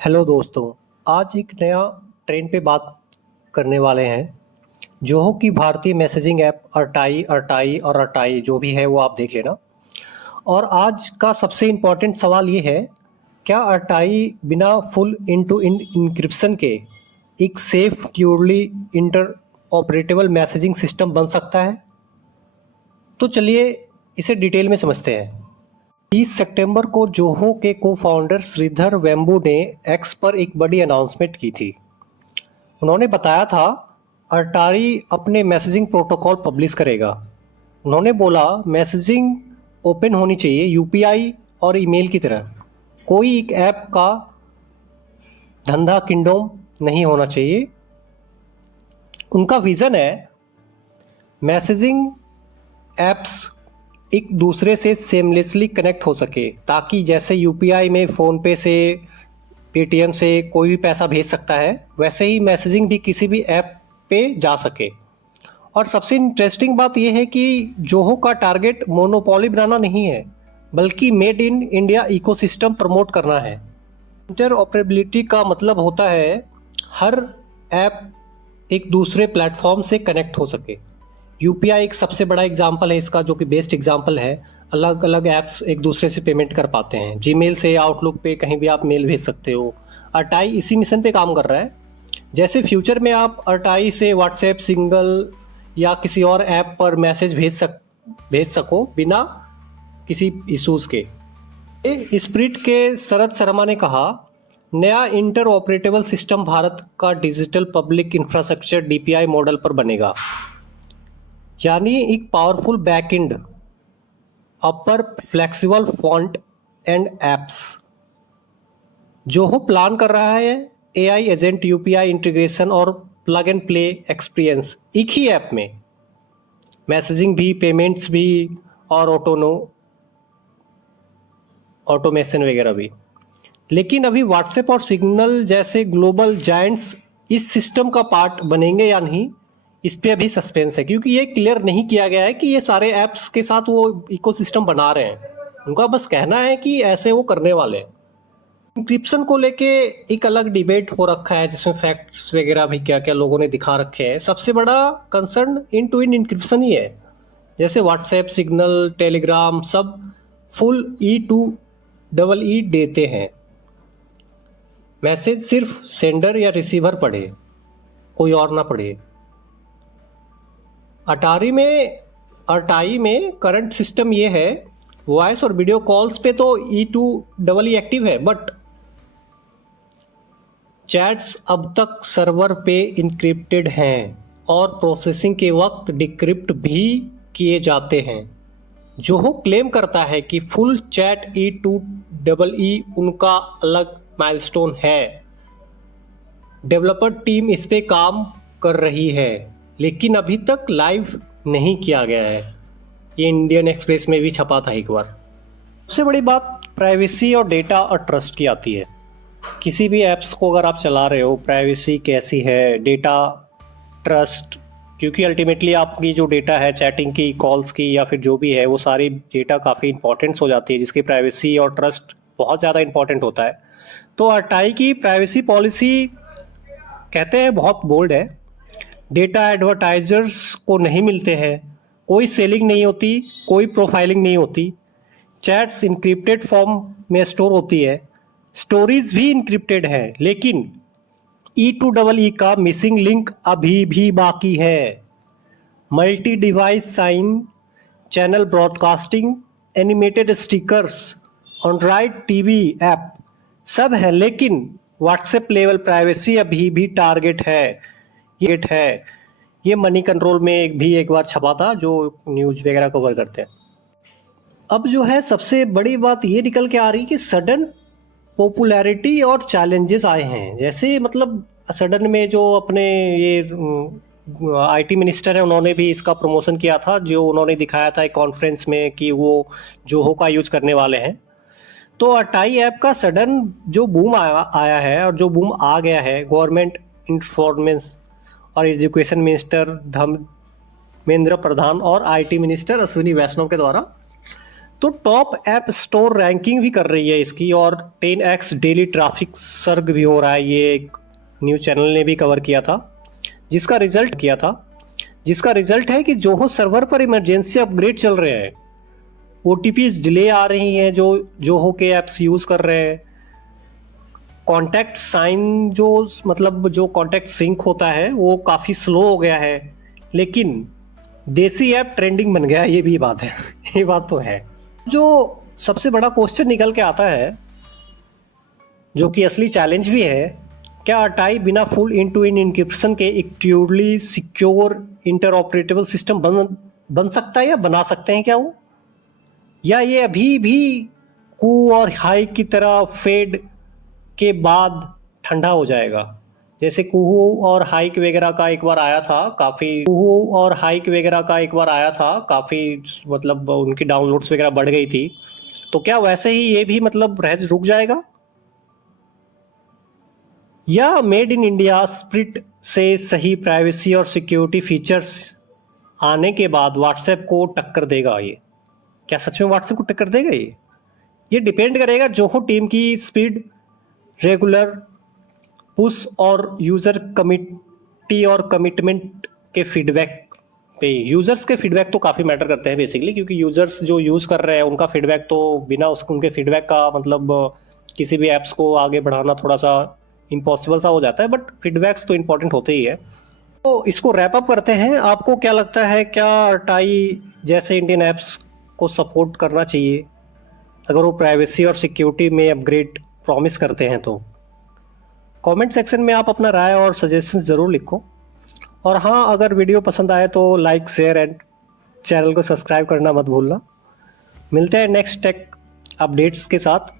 Hello दोस्तों, आज एक नया ट्रेंड पे बात करने वाले हैं। जोहो की भारतीय मैसेजिंग ऐप अरटाई अरटाई और अरटाई जो भी है वो आप देख लेना। और आज का सबसे इम्पोर्टेंट सवाल ये है, क्या अरटाई बिना full end to end encryption के एक securely interoperable messaging system बन सकता है? तो चलिए इसे डिटेल में समझते हैं। 30 सितंबर को जोहो के को-फाउंडर श्रीधर वेम्बू ने एक्स पर एक बड़ी अनाउंसमेंट की थी। उन्होंने बताया था अटारी अपने मैसेजिंग प्रोटोकॉल पब्लिश करेगा। उन्होंने बोला मैसेजिंग ओपन होनी चाहिए, यूपीआई और ईमेल की तरह। कोई एक ऐप का धंधा किंगडम नहीं होना चाहिए। उनका विज़न है मैसेजिंग एप्स एक दूसरे से सेमलेसली कनेक्ट हो सके, ताकि जैसे यूपीआई में फ़ोनपे से, पेटीएम से कोई भी पैसा भेज सकता है, वैसे ही मैसेजिंग भी किसी भी ऐप पे जा सके। और सबसे इंटरेस्टिंग बात यह है कि जोहो का टारगेट मोनोपोली बनाना नहीं है, बल्कि made in India ecosystem promote करना है। इंटरऑपरेबिलिटी का मतलब होता है हर ऐप एक दूसरे प्लेटफॉर्म से कनेक्ट हो सके। यूपीआई एक सबसे बड़ा एग्जाम्पल है इसका, जो कि बेस्ट एग्जाम्पल है। अलग अलग ऐप्स एक दूसरे से पेमेंट कर पाते हैं। जीमेल से, आउटलुक पे कहीं भी आप मेल भेज सकते हो। अरटाई इसी मिशन पे काम कर रहा है। जैसे फ्यूचर में आप अरटाई से व्हाट्सएप, सिंगल या किसी और ऐप पर मैसेज भेज सको बिना किसी इशूज़ के। स्प्रिट के शरद शर्मा ने कहा, नया इंटर ऑपरेटेबल सिस्टम भारत का digital public infrastructure DPI model पर बनेगा, यानी एक powerful backend, upper flexible font and apps. Zoho plan कर रहा है एआई एजेंट, यूपीआई इंटीग्रेशन और प्लग एंड प्ले एक्सपीरियंस एक ही ऐप में, मैसेजिंग भी, पेमेंट्स भी और ऑटोमेशन वगैरह भी। लेकिन अभी व्हाट्सएप और सिग्नल जैसे ग्लोबल जायंट्स इस सिस्टम का पार्ट बनेंगे या नहीं, इस पे अभी सस्पेंस है, क्योंकि ये क्लियर नहीं किया गया है कि ये सारे ऐप्स के साथ वो इकोसिस्टम बना रहे हैं। उनका बस कहना है कि ऐसे वो करने वाले हैं। इंक्रिप्शन को लेके एक अलग डिबेट हो रखा है, जिसमें फैक्ट्स वगैरह भी क्या क्या लोगों ने दिखा रखे हैं। सबसे बड़ा concern end to end encryption ही है। जैसे व्हाट्सएप, सिग्नल, टेलीग्राम सब फुल E2EE देते हैं। मैसेज सिर्फ सेंडर या रिसीवर पढ़े, कोई और ना पढ़े। अरटाई में करंट सिस्टम ये है, वॉइस और वीडियो कॉल्स पे तो E2EE एक्टिव है, बट चैट्स अब तक सर्वर पे इंक्रिप्टेड हैं और प्रोसेसिंग के वक्त डिक्रिप्ट भी किए जाते हैं। जोहो क्लेम करता है कि फुल चैट E2EE उनका अलग माइलस्टोन है। डेवलपर टीम इस पे काम कर रही है, लेकिन अभी तक लाइव नहीं किया गया है। ये इंडियन एक्सप्रेस में भी छपा था एक बार। सबसे बड़ी बात प्राइवेसी और डेटा और ट्रस्ट की आती है। किसी भी ऐप्स को अगर आप चला रहे हो, प्राइवेसी कैसी है, डेटा, ट्रस्ट, क्योंकि अल्टीमेटली आपकी जो डेटा है, चैटिंग की, कॉल्स की या फिर जो भी है, वो सारी डेटा काफ़ी इंपॉर्टेंट हो जाती है, जिसकी प्राइवेसी और ट्रस्ट बहुत ज़्यादा इंपॉर्टेंट होता है। तो अरटाई की प्राइवेसी पॉलिसी कहते हैं बहुत बोल्ड है। डेटा एडवर्टाइजर्स को नहीं मिलते हैं, कोई सेलिंग नहीं होती, कोई प्रोफाइलिंग नहीं होती। चैट्स इनक्रिप्टेड फॉर्म में स्टोर होती है, स्टोरीज भी इनक्रिप्टेड है, लेकिन E2EE का मिसिंग लिंक अभी भी बाकी है। Multi device sign, channel broadcasting, animated stickers, Android TV app सब है, लेकिन व्हाट्सएप लेवल प्राइवेसी अभी भी टारगेट है। ये मनी कंट्रोल में एक बार छपा था, जो न्यूज़ वगैरह कवर करते हैं। अब जो है सबसे बड़ी बात ये निकल के आ रही है कि सडन पॉपुलैरिटी और चैलेंजेस आए हैं। जैसे मतलब सडन में जो अपने ये आईटी मिनिस्टर है, उन्होंने भी इसका प्रमोशन किया था, जो उन्होंने दिखाया था एक कॉन्फ्रेंस में कि वो जोहो का यूज़ करने वाले हैं। तो अरटाई ऐप का सडन जो बूम आया है और जो बूम आ गया है, गवर्नमेंट इन्फॉर्मेंस और एजुकेशन मिनिस्टर धर्मेंद्र प्रधान और आईटी मिनिस्टर अश्विनी वैष्णव के द्वारा, तो टॉप ऐप स्टोर रैंकिंग भी कर रही है इसकी, और 10x डेली ट्रैफिक सर्ग भी हो रहा है। ये एक न्यूज़ चैनल ने भी कवर किया था, जिसका रिजल्ट है कि जोहो सर्वर पर इमरजेंसी अपग्रेड चल रहे हैं, OTPs डिले आ रही हैं जो जोहो के ऐप्स यूज़ कर रहे हैं। कॉन्टैक्ट साइन जो कॉन्टैक्ट सिंक होता है वो काफ़ी स्लो हो गया है, लेकिन देसी ऐप ट्रेंडिंग बन गया, ये भी बात है। ये बात तो है। जो सबसे बड़ा क्वेश्चन निकल के आता है, जो कि असली चैलेंज भी है, क्या अटाई बिना full end to end encryption के एक ट्रूली सिक्योर इंटरऑपरेटेबल सिस्टम बन सकता है, या बना सकते हैं क्या वो, या ये अभी भी कू और हाई की तरह फेड के बाद ठंडा हो जाएगा? जैसे कुहू और हाइक वगैरह का एक बार आया था, काफ़ी मतलब उनकी डाउनलोड्स वगैरह बढ़ गई थी, तो क्या वैसे ही ये भी मतलब रुक जाएगा, या मेड इन इंडिया स्प्रिट से सही प्राइवेसी और सिक्योरिटी फीचर्स आने के बाद व्हाट्सएप को टक्कर देगा? ये क्या सच में व्हाट्सएप को टक्कर देगा? ये डिपेंड करेगा जोहो टीम की स्पीड, रेगुलर पुश और यूज़र कमिटी और कमिटमेंट के फीडबैक पे। यूज़र्स के फीडबैक तो काफ़ी मैटर करते हैं बेसिकली, क्योंकि यूज़र्स जो यूज़ कर रहे हैं उनका फीडबैक तो बिना उनके फीडबैक का मतलब किसी भी ऐप्स को आगे बढ़ाना थोड़ा सा इम्पॉसिबल सा हो जाता है, बट फीडबैक्स तो इम्पॉर्टेंट होते ही है। तो इसको रैप अप करते हैं। आपको क्या लगता है, क्या टाई जैसे इंडियन ऐप्स को सपोर्ट करना चाहिए अगर वो प्राइवेसी और सिक्योरिटी में अपग्रेड प्रॉमिस करते हैं? तो कमेंट सेक्शन में आप अपना राय और सजेशंस ज़रूर लिखो। और हाँ, अगर वीडियो पसंद आए तो लाइक, शेयर एंड चैनल को सब्सक्राइब करना मत भूलना। मिलते हैं नेक्स्ट टेक अपडेट्स के साथ।